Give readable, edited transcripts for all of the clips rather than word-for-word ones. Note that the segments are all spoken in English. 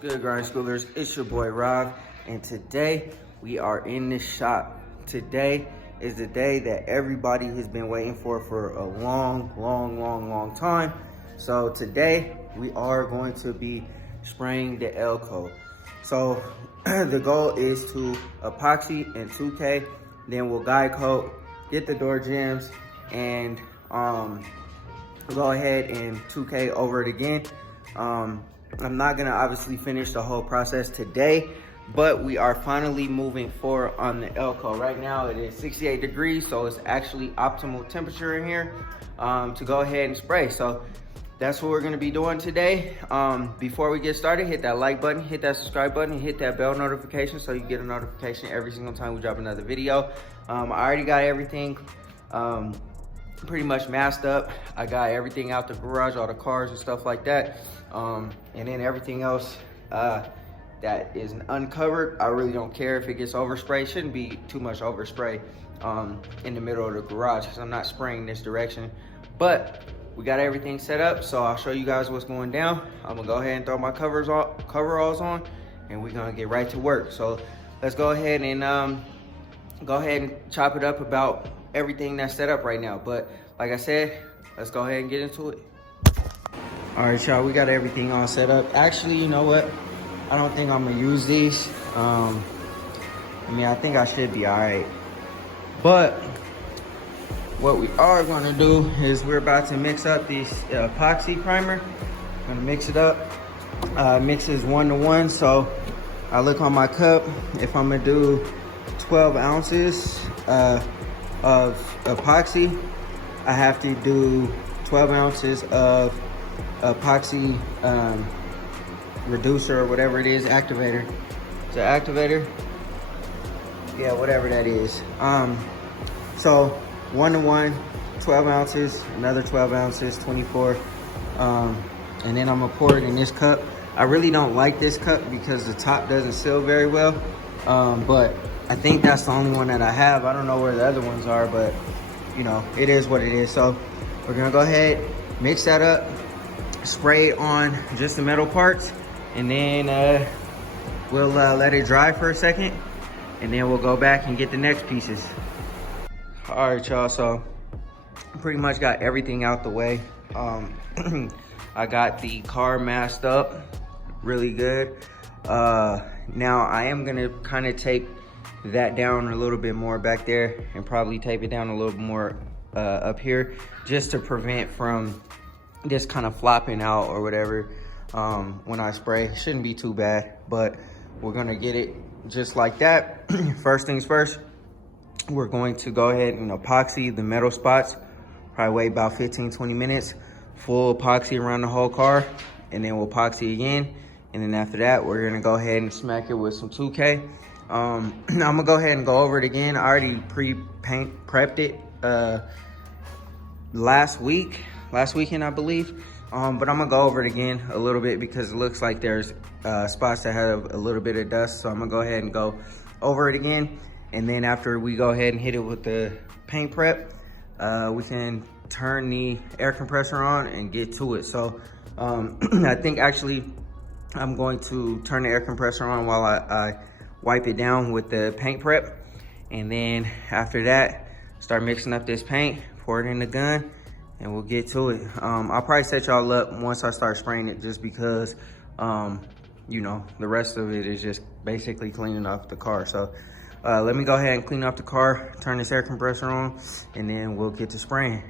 good, Grind Schoolers? It's your boy Rob, and today we are in the shop. Today is the day that everybody has been waiting for a long time. So today we are going to be spraying the L coat. So the goal is to epoxy and 2K, then we'll guide coat, get the door jambs, and go ahead and 2K over it again. I'm not gonna obviously finish the whole process today, but we are finally moving forward on the L coat. Right now it is 68 degrees, so it's actually optimal temperature in here to go ahead and spray. So that's what we're gonna be doing today. Before we get started, hit that like button, hit that subscribe button, and hit that bell notification so you get a notification every single time we drop another video. I already got everything pretty much masked up. I got everything out the garage, all the cars and stuff like that. And then everything else that is uncovered, I really don't care if it gets overspray. Shouldn't be too much overspray in the middle of the garage because I'm not spraying this direction. But we got everything set up, so I'll show you guys what's going down. I'm gonna go ahead and throw my coveralls on, and we're gonna get right to work. So let's go ahead and chop it up about everything that's set up right now. But like I said, let's go ahead and get into it. All right, y'all, we got everything all set up. Actually, you know what? I don't think I'm gonna use these. I mean, I think I should be all right. But what we are gonna do is we're about to mix up this epoxy primer. I'm gonna mix it up. Mixes 1-to-1. So I look on my cup. If I'm gonna do 12 ounces of epoxy, I have to do 12 ounces of epoxy reducer or whatever it is, activator. It's an activator, yeah, whatever that is. So 1-to-1, 12 ounces, another 12 ounces, 24. And then I'm gonna pour it in this cup. I really don't like this cup because the top doesn't seal very well, but I think that's the only one that I have. I don't know where the other ones are, but you know, it is what it is. So we're gonna go ahead, mix that up, spray it on just the metal parts, and then we'll let it dry for a second, and then we'll go back and get the next pieces. All right, y'all, so pretty much got everything out the way. I got the car masked up really good. Now I am gonna kind of tape that down a little bit more back there, and probably tape it down a little more up here, just to prevent from this kind of flopping out or whatever when I spray. Shouldn't be too bad, but we're gonna get it just like that. First things first, we're going to go ahead and epoxy the metal spots. Probably wait about 15-20 minutes, full epoxy around the whole car, and then we'll epoxy again. And then after that, we're gonna go ahead and smack it with some 2K. I'm gonna go ahead and go over it again. I already pre-paint prepped it last weekend, I believe. But I'm gonna go over it again a little bit because it looks like there's spots that have a little bit of dust. So I'm gonna go ahead and go over it again. And then after we go ahead and hit it with the paint prep, we can turn the air compressor on and get to it. So I think actually I'm going to turn the air compressor on while I wipe it down with the paint prep. And then after that, start mixing up this paint, pour it in the gun, and we'll get to it. I'll probably set y'all up once I start spraying it, just because, you know, the rest of it is just basically cleaning off the car. So let me go ahead and clean up the car, turn this air compressor on, and then we'll get to spraying.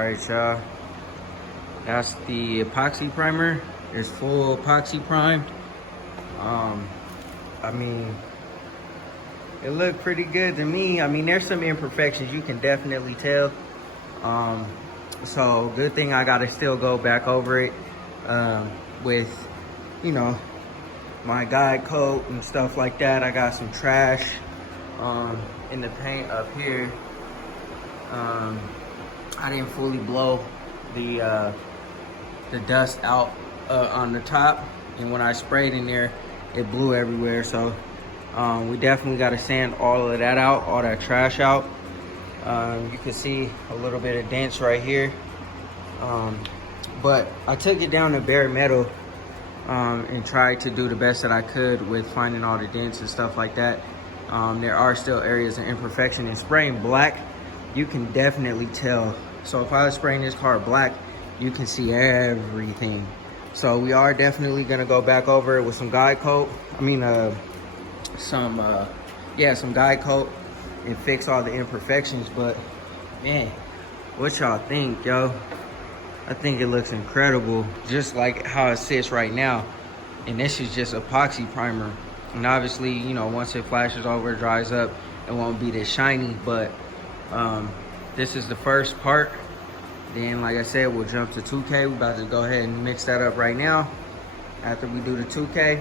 Alright, y'all. That's the epoxy primer. It's full epoxy primed. I mean, it looked pretty good to me. I mean, there's some imperfections, you can definitely tell. So good thing I gotta still go back over it with, you know, my guide coat and stuff like that. I got some trash in the paint up here. I didn't fully blow the dust out on the top, and when I sprayed in there, it blew everywhere. So we definitely got to sand all of that out, all that trash out. You can see a little bit of dents right here, but I took it down to bare metal and tried to do the best that I could with finding all the dents and stuff like that. There are still areas of imperfection, and spraying black, you can definitely tell. So if I was spraying this car black, you can see everything. So we are definitely gonna go back over it with some guide coat. I mean, some guide coat and fix all the imperfections. But man, what y'all think, yo? I think it looks incredible, just like how it sits right now. And this is just epoxy primer. And obviously, you know, once it flashes over, dries up, it won't be this shiny. But this is the first part. Then, like I said, we'll jump to 2K. We're about to go ahead and mix that up right now. After we do the 2K,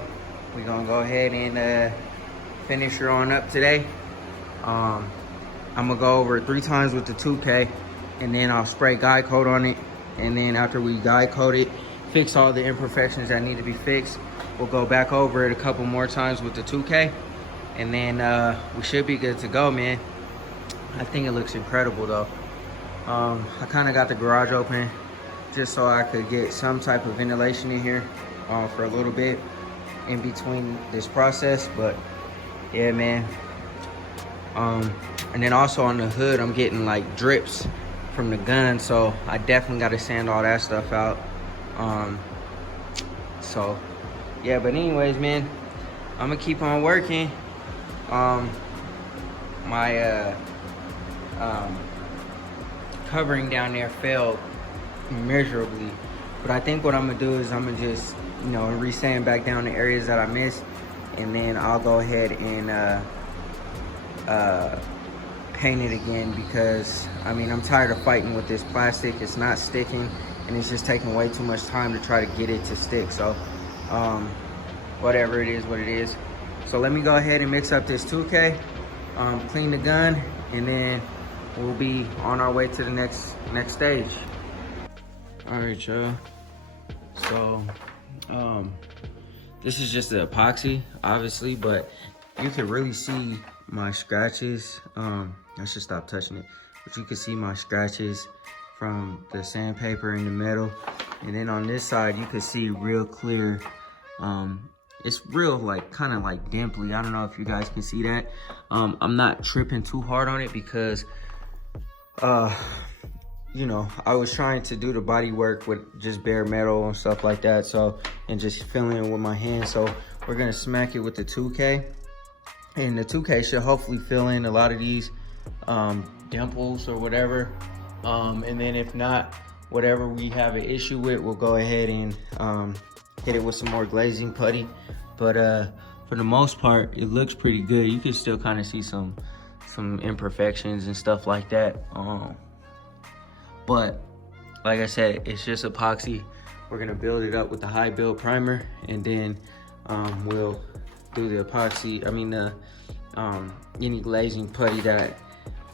we're gonna go ahead and finish her on up today. I'm gonna go over it 3 times with the 2K, and then I'll spray guide coat on it. And then after we guide coat it, fix all the imperfections that need to be fixed, we'll go back over it a couple more times with the 2K, and then we should be good to go, man. I think it looks incredible though. I kind of got the garage open just so I could get some type of ventilation in here for a little bit in between this process. But yeah, man. And then also on the hood, I'm getting like drips from the gun, so I definitely got to sand all that stuff out. So yeah, but anyways, man, I'm gonna keep on working. My covering down there failed miserably, but I think what I'm gonna do is I'm gonna just, you know, re-sand back down the areas that I missed, and then I'll go ahead and paint it again, because I mean, I'm tired of fighting with this plastic. It's not sticking, and it's just taking way too much time to try to get it to stick. So whatever, it is what it is. So let me go ahead and mix up this 2K, clean the gun, and then we'll be on our way to the next stage. All right, y'all. So this is just the epoxy, obviously, but you can really see my scratches. I should stop touching it, but you can see my scratches from the sandpaper and the metal. And then on this side, you can see real clear. It's real, like, kind of like dimply. I don't know if you guys can see that. I'm not tripping too hard on it because you know, I was trying to do the body work with just bare metal and stuff like that, so, and just filling it with my hands. So we're gonna smack it with the 2K, and the 2K should hopefully fill in a lot of these dimples or whatever. And then if not, whatever we have an issue with, we'll go ahead and hit it with some more glazing putty. But for the most part, it looks pretty good. You can still kind of see some imperfections and stuff like that. But like I said, it's just epoxy. We're gonna build it up with the high build primer, and then we'll do the epoxy, any glazing putty that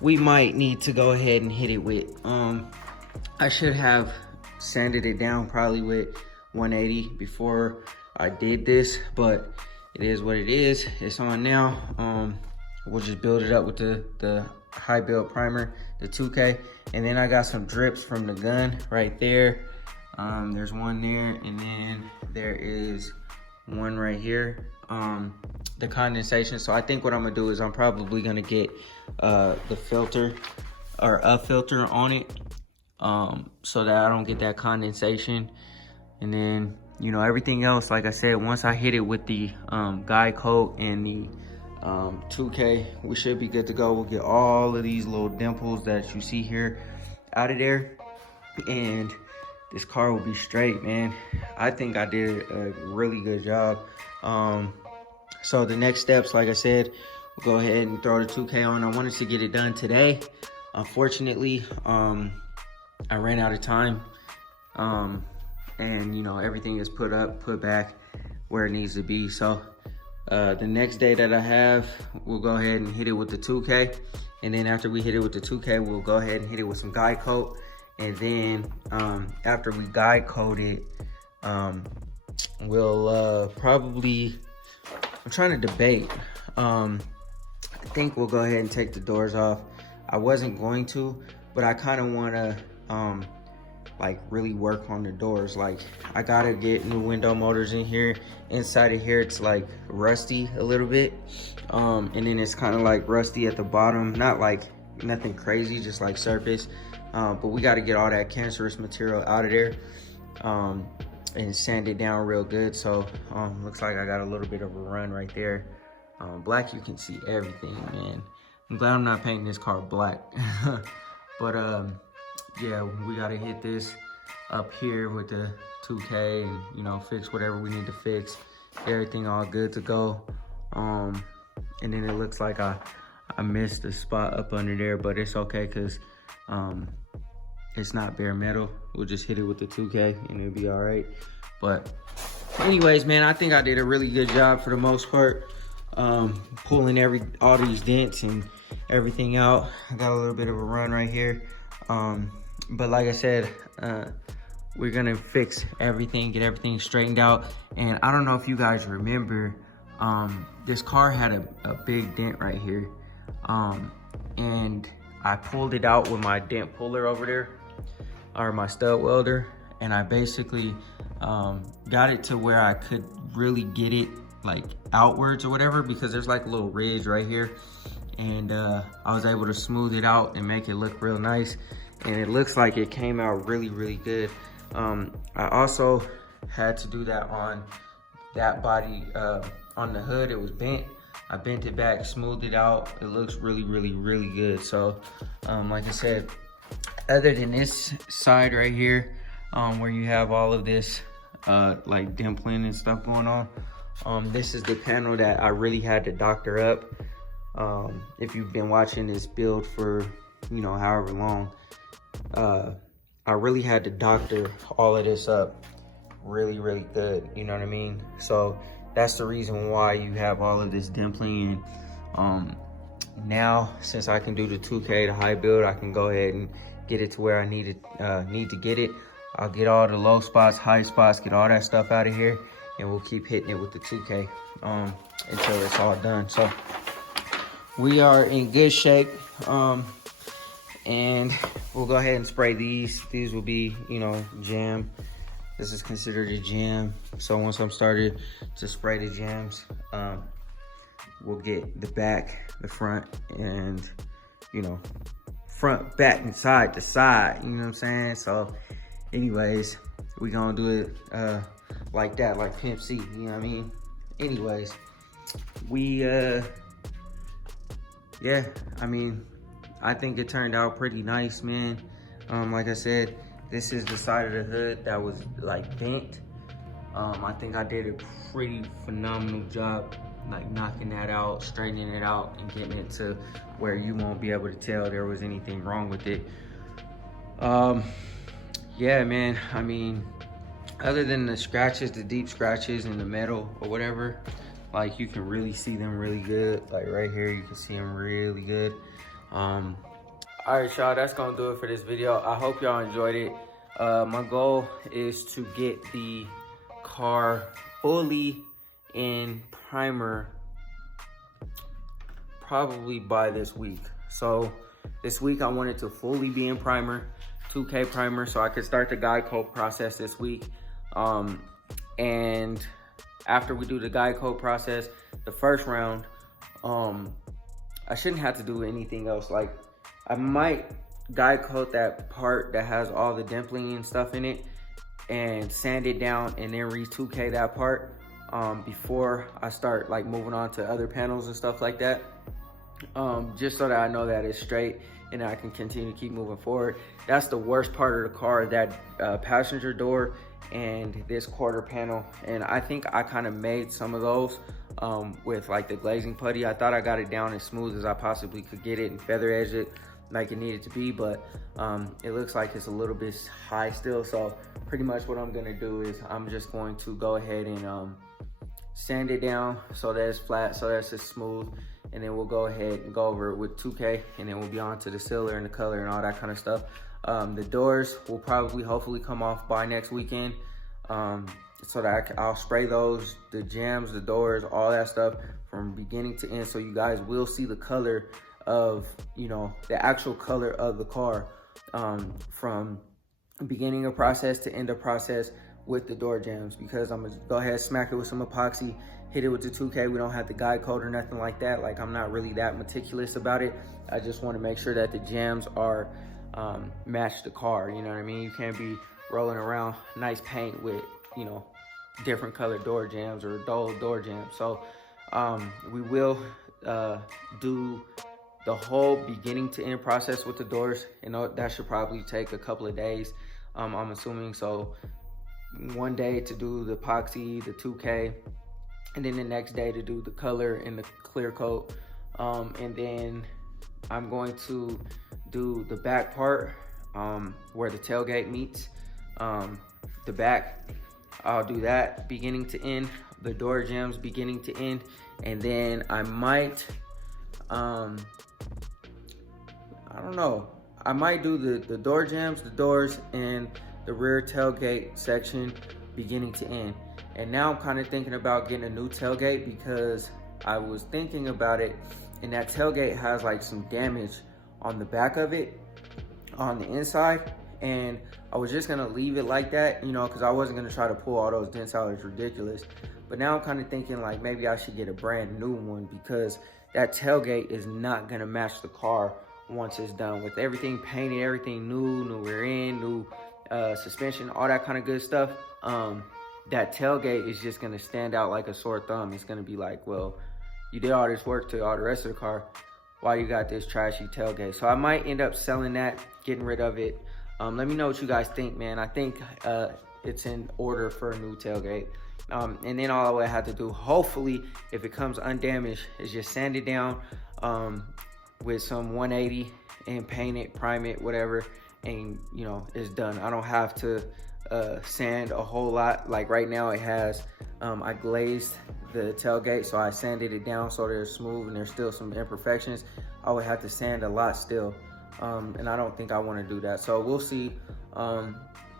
we might need to go ahead and hit it with. I should have sanded it down probably with 180 before I did this, but it is what it is. It's on now. We'll just build it up with the high build primer, the 2K, and then I got some drips from the gun right there. There's one there, and then there is one right here. The condensation. So I think what I'm gonna do is I'm probably gonna get the filter or a filter on it, so that I don't get that condensation. And then, you know, everything else, like I said, once I hit it with the guide coat and the 2K, we should be good to go. We'll get all of these little dimples that you see here out of there. and this car will be straight, man. I think I did a really good job. So the next steps, like I said, we'll go ahead and throw the 2K on. I wanted to get it done today. Unfortunately, I ran out of time. And you know, everything is put back where it needs to be. So the next day that I have, we'll go ahead and hit it with the 2K. And then after we hit it with the 2K, we'll go ahead and hit it with some guide coat. And then after we guide coat it, we'll probably, I'm trying to debate. I think we'll go ahead and take the doors off. I wasn't going to, but I kind of want to like really work on the doors. Like, I gotta get new window motors in here. Inside of here, it's like rusty a little bit. And then it's kind of like rusty at the bottom. Not like nothing crazy, just like surface. But we got to get all that cancerous material out of there and sand it down real good. So looks like I got a little bit of a run right there. Black, you can see everything, man. I'm glad I'm not painting this car black. But yeah, we got to hit this up here with the 2K and, you know, fix whatever we need to fix. Everything all good to go. And then it looks like I missed a spot up under there, but it's okay because it's not bare metal. We'll just hit it with the 2K and it'll be all right. But anyways, man, I think I did a really good job for the most part, pulling all these dents and everything out. I got a little bit of a run right here. But like I said, we're gonna fix everything, get everything straightened out. And I don't know if you guys remember, this car had a big dent right here. And I pulled it out with my dent puller over there, or my stud welder. And I basically got it to where I could really get it like outwards or whatever, because there's like a little ridge right here. And I was able to smooth it out and make it look real nice. And it looks like it came out really, really good. I also had to do that on that body, on the hood. It was bent. I bent it back, smoothed it out. It looks really, really, really good. So, like I said, other than this side right here, where you have all of this, like dimpling and stuff going on, this is the panel that I really had to doctor up. If you've been watching this build for, you know, however long, I really had to doctor all of this up really, really good, you know what I mean? So that's the reason why you have all of this dimpling. And now, since I can do the 2K, the high build, I can go ahead and get it to where I need to get it. I'll get all the low spots, high spots, get all that stuff out of here, and we'll keep hitting it with the 2K until it's all done. So we are in good shape. And we'll go ahead and spray these. These will be, you know, jam. This is considered a jam. So once I'm started to spray the jams, we'll get the back, the front, and, you know, front, back, and side to side. You know what I'm saying? So anyways, we gonna do it like that, like Pimp C, you know what I mean? Anyways, we, yeah, I mean, I think it turned out pretty nice, man. Like I said, this is the side of the hood that was like bent. I think I did a pretty phenomenal job, like knocking that out, straightening it out, and getting it to where you won't be able to tell there was anything wrong with it. Yeah, man, I mean, other than the scratches, the deep scratches in the metal or whatever, like you can really see them really good. Like right here, you can see them really good. All right, y'all, that's gonna do it for this video. I hope y'all enjoyed it. My goal is to get the car fully in primer probably by this week. So this week I want it to fully be in primer, 2K primer, so I could start the guide coat process this week. And after we do the guide coat process, the first round, I shouldn't have to do anything else. Like, I might guide coat that part that has all the dimpling and stuff in it and sand it down and then re-2K that part before I start like moving on to other panels and stuff like that. just so that I know that it's straight and I can continue to keep moving forward. That's the worst part of the car, that passenger door and this quarter panel. And I think I kind of made some of those with like the glazing putty. I thought I got it down as smooth as I possibly could get it and feather edge it like it needed to be, but it looks like it's a little bit high still. So pretty much what I'm gonna do is I'm just going to go ahead and sand it down so that it's flat, so that's just smooth, and then we'll go ahead and go over it with 2K, and then we'll be on to the sealer and the color and all that kind of stuff. The doors will probably hopefully come off by next weekend, so that I'll spray those, the jams, the doors, all that stuff from beginning to end, so you guys will see the color of, you know, the actual color of the car from beginning of process to end of process with the door jams. Because I'm gonna go ahead, smack it with some epoxy, hit it with the 2K. We don't have the guide code or nothing like that. Like, I'm not really that meticulous about it. I just want to make sure that the jams are match the car, you know what I mean? You can't be rolling around nice paint with, you know, different colored door jams or dull door jams. So we will do the whole beginning to end process with the doors, and that should probably take a couple of days, I'm assuming. So one day to do the epoxy, the 2K, and then the next day to do the color and the clear coat. And then I'm going to do the back part where the tailgate meets the back. I'll do that beginning to end, the door jams beginning to end, and then I might I don't know, I might do the door jams, the doors, and the rear tailgate section beginning to end. And now I'm kind of thinking about getting a new tailgate, because I was thinking about it, and that tailgate has like some damage on the back of it, on the inside, and I was just gonna leave it like that, you know, because I wasn't gonna try to pull all those dents out. It's ridiculous. But now I'm kind of thinking like maybe I should get a brand new one, because that tailgate is not gonna match the car once it's done. With everything painted, everything new rear end, new suspension, all that kind of good stuff, that tailgate is just gonna stand out like a sore thumb. It's gonna be like, well, you did all this work to all the rest of the car, why you got this trashy tailgate? So I might end up selling that, getting rid of it. Let me know what you guys think, man. I think it's in order for a new tailgate. And then all I would have to do, hopefully, if it comes undamaged, is just sand it down with some 180 and paint it, prime it, whatever, and you know, it's done. I don't have to sand a whole lot. Like right now it has, I glazed the tailgate, so I sanded it down so they're smooth and there's still some imperfections. I would have to sand a lot still, and I don't think I want to do that. So we'll see.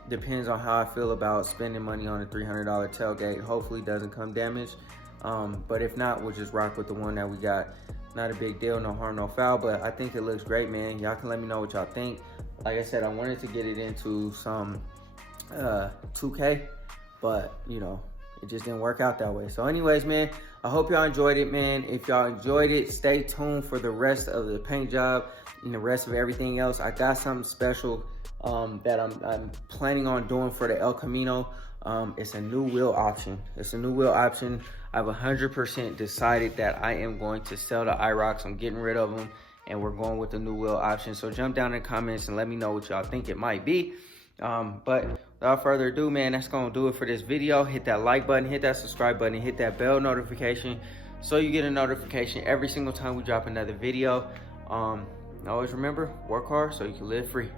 Depends on how I feel about spending money on a $300 tailgate. Hopefully it doesn't come damaged, but if not, we'll just rock with the one that we got. Not a big deal, no harm, no foul, but I think it looks great, man. Y'all can let me know what y'all think. Like I said, I wanted to get it into some 2K, but you know, it just didn't work out that way. So anyways, man, I hope y'all enjoyed it, man. If y'all enjoyed it, stay tuned for the rest of the paint job and the rest of everything else. I got something special that I'm planning on doing for the El Camino. It's a new wheel option. It's a new wheel option. I've 100% decided that I am going to sell the IROC'S. I'm getting rid of them, and we're going with the new wheel option. So jump down in the comments and let me know what y'all think it might be. But without further ado, man, that's gonna do it for this video. Hit that like button, hit that subscribe button, hit that bell notification so you get a notification every single time we drop another video. Always remember, work hard so you can live free.